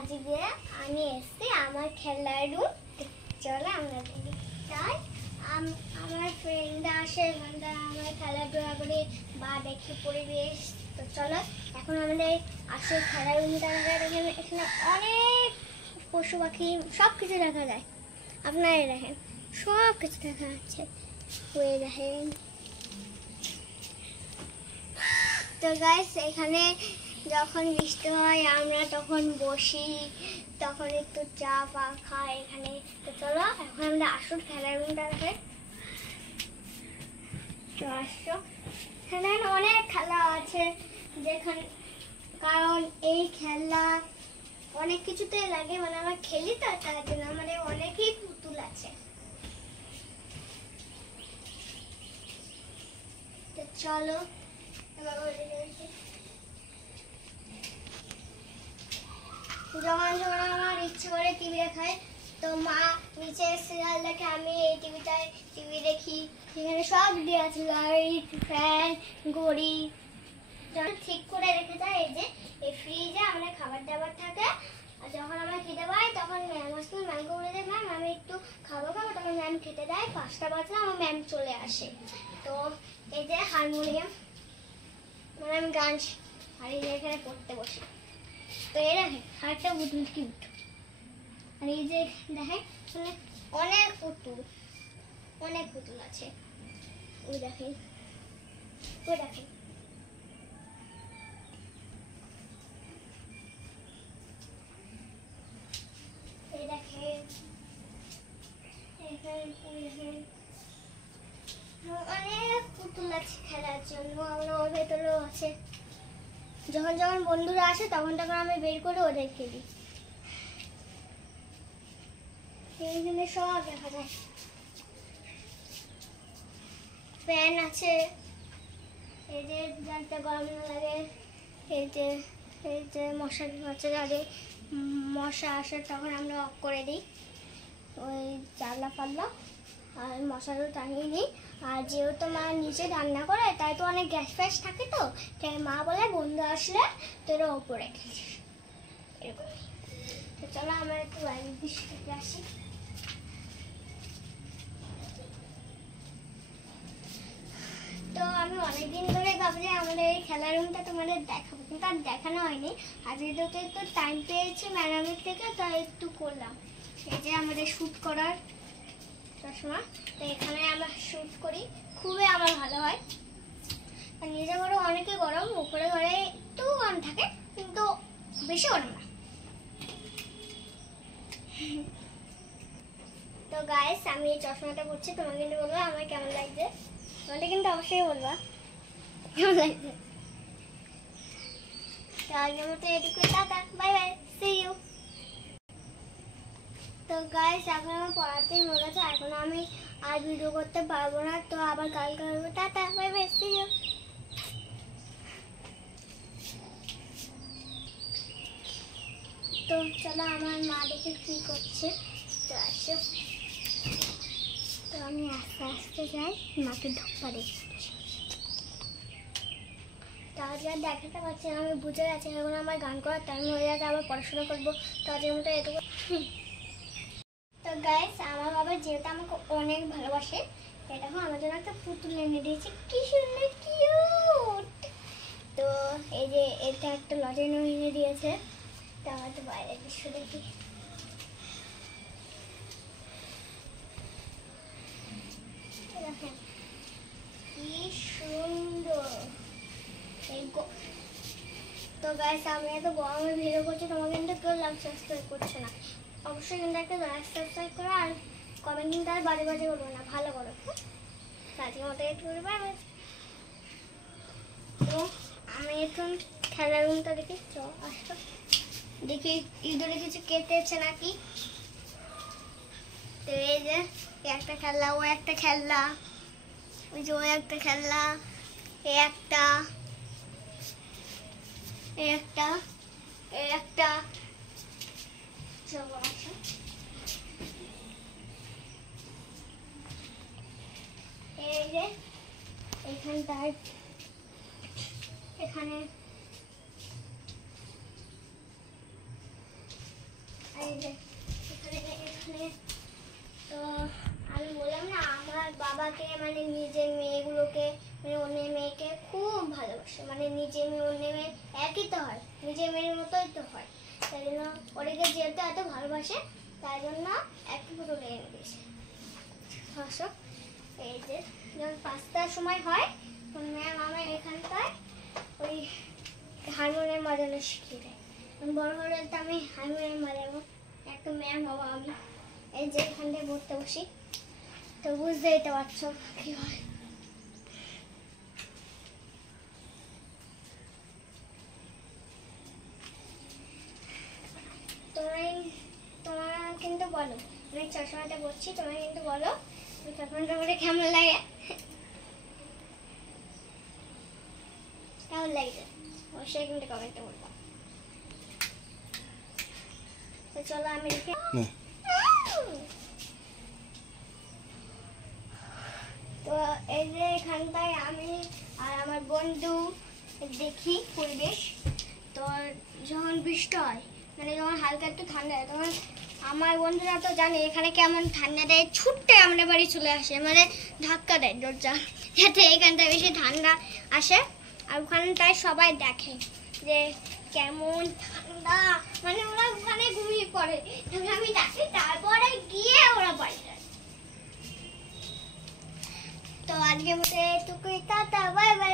আজকে আমি এসেছি আমার খেলার রুম। চলো আমরা দেখি। তাই আমার ফ্রেন্ডরা আসে এখানটা আমার খেলাধুলা করে বা দেখি পরিবেশ। তো চলো এখন আমাদের আসে খেলার রুমটা। এখানে অনেক পশু পাখি সব কিছু দেখা যায়। আপনারাই দেখেন সব কিছু দেখা যাচ্ছে। ওই দেখেন। তো গাইস এখানে যখন বৃষ্টি হয় আমরা তখন বসি, তখন একটু চা পা খাই এখানে। তো চলো এখন আমরা আসল খেলার রুমটা দেখে। তো আসো, এখানে অনেক খেলা আছে যেখানে, কারণ এই খেলা অনেক কিছুতে লাগে, মানে আমরা খেলি তো তার জন্য আমাদের অনেকই পুতুল আছে। তো চলো যখন যখন আমার ইচ্ছে করে টিভি দেখায়, তো মা নিচে সিরিয়াল দেখে, আমি এই টিভিটায় টিভি দেখি। এখানে সব দেওয়া আছে, লাইট, ফ্যান, ঘড়ি ঠিক করে রেখে যায়। এই যে এই ফ্রিজে আমাদের খাবার দাবার থাকে। আর যখন আমরা খেতে পাই তখন ম্যাম আসলে ম্যামকে বলে দেয় ম্যাম আমি একটু খাবো, তখন ম্যাম খেতে দেয়। 5টা বাজলে আমার ম্যাম চলে আসে। তো এই যে হারমোনিয়াম, মানে আমি গান আর এই যে এখানে পড়তে বসি। তো এই দেখেন আরেকটা পুতুল কিউট। আর এই যে দেখেন অনেক পুতুল আছে। ওই দেখেন ওই দেখেন। এই দেখেন অনেক পুতুল আছে খেলার জন্য। আমরা ওর ভেতরেও আছে। যখন যখন বন্ধুরা আসে তখন তখন আমি বের করে ওদেরকে দিই। এইখানে সব দেখা যায়। ফ্যান আছে, এই যে যাতে গরম না লাগে। এই যে মশার বাচ্চা যাদের মশা আসে তখন আমরা অফ করে দিই ওই জানলা ফাল্লা, আর মশারও টানিয়ে দিই। আর যেহেতু মা নিচে রান্না করে তাই তো অনেক গ্যাস ফ্যাস থাকে, তো তাই মা বলে বন্ধু আসলে তোরা ওপরে খেয়েছিস এরকম। তো চলো আমরা একটু বাইরের দৃশ্য দেখে আসি। তো আমি অনেকদিন ধরে ভাবছি আমাদের এই খেলার রুমটা তোমাদের দেখাবো, কিন্তু আর দেখানো হয়নি। আজকে তো একটু টাইম পেয়েছি ম্যাডামের থেকে, তাই একটু করলাম। এই যে আমাদের শ্যুট করার চশমা। তো এখানে আমরা শ্যুট করি, খুবই আমার ভালো হয়। আর নিজে ঘরে অনেকে গরম, উপরে ঘরে একটু গরম থাকে কিন্তু বেশি গরম না। তো গাইস আমি এই চশমাটা পরছি, তোমাকে কিন্তু বলবো আমার কেমন লাগছে। তোমাদের কিন্তু অবশ্যই বলবা কেমন লাগছে। তো আগের মতো এটুকুই, tata bye bye, see you. তো গাইস এখন আমার পড়াতেই মনে আছে, এখন আমি আর ভিডিও করতে পারবো না। তো আবার কালকে করবো, tata bye bye, see you. তো চলো আমার মা দেখে কি করছে। তো আসো, তো আমি আস্তে আস্তে যাই, মাকে ধপ্পা দেখি। তাহলে দেখাতে পারছি না, আমি বুঝে গেছি এখন আমার গান করার টাইম হয়ে যাচ্ছে, আবার পড়াশোনা করবো। তো আজকের মতো এটুকু। তো গাইস আমার বাবা যেহেতু আমাকে অনেক ভালোবাসে, এটা আমার জন্য একটা পুতুল এনে দিয়েছে, কি সুন্দর কিউট। তো এই যে এটা একটা লজেন এনে দিয়েছে। তো আমার তো বাইরের দৃশ্য দেখি। দেখেন কি সুন্দর। তো গাইস আমি এত গরমে ভিডিও করছি, তোমাকে কিন্তু কেউ লাইক সাবস্ক্রাইব করছে না। অবশ্যই কিন্তু একটা লাইক সাবস্ক্রাইব করো, আর কমেন্ট কিন্তু আর বাজে বাজে করবো না, ভালো করো। আজকের মতো একটু করে বাই বাই। তো আমি এখন খেলার রুমটা দেখি, আসো দেখি ইঁদুরে কিছু কেটেছে নাকি। তো এই যে একটা খেলনা, ও একটা খেলনা, ওই যে ও একটা খেলনা, এই একটা, এই একটা, এই একটা। চলো আসো। এই যে এখানটায় এখানে তো আমি বললাম না আমার বাবাকে মানে নিজের মেয়েগুলোকে মানে অন্য মেয়েকে খুব ভালোবাসে, মানে নিজের মেয়ে অন্য মেয়ে একই তো হয়, নিজের মেয়ের মতোই তো হয়, তাই জন্য ওদেরকে যেহেতু এত ভালোবাসে তাই জন্য একটু পুতুল এনে দিয়েছে। এই যে যখন 5টার সময় হয় ম্যাম আমার এখানটায় ওই হারমোনিয়াম বাজানো শিখিয়ে দেয়। বড় হলে তো আমি হারমোনিয়াম বাজাবো, একটা ম্যাম হবো আমি। এই যে এখানটায় পড়তে বসি, তো বুঝতেই তো পারছো কি হয়। তোমরা কিন্তু বলো, আমি চশমাটা পড়ছি, তোমরা কিন্তু বলো চশমাটা পরে কেমন লাগে, কেমন লাগছে অবশ্যই কিন্তু কমেন্টে বলবো। তো চলো আমি দেখে তো এই যে এখানটায় আমি আর আমার বন্ধু দেখি পরিবেশ। তো যখন বৃষ্টি হয় মানে যখন হালকা একটু ঠান্ডা হয় তখন আমার বন্ধুরা তো জানে এখানে কেমন ঠান্ডা দেয়, ছুটতে আমরা বাড়ি চলে আসে, মানে ধাক্কা দেয় দরজা যাতে এখানটায় বেশি ঠান্ডা আসে। আর ওখানটায় সবাই দেখে যে কেমন ঠান্ডা, মানে ওরা ওখানে ঘুমিয়ে পড়ে, আমি ডাকি তারপরে গিয়ে ওরা বাড়ি যায়। তো আজকের মতো এটুকুই, টাটা, বাই বাই।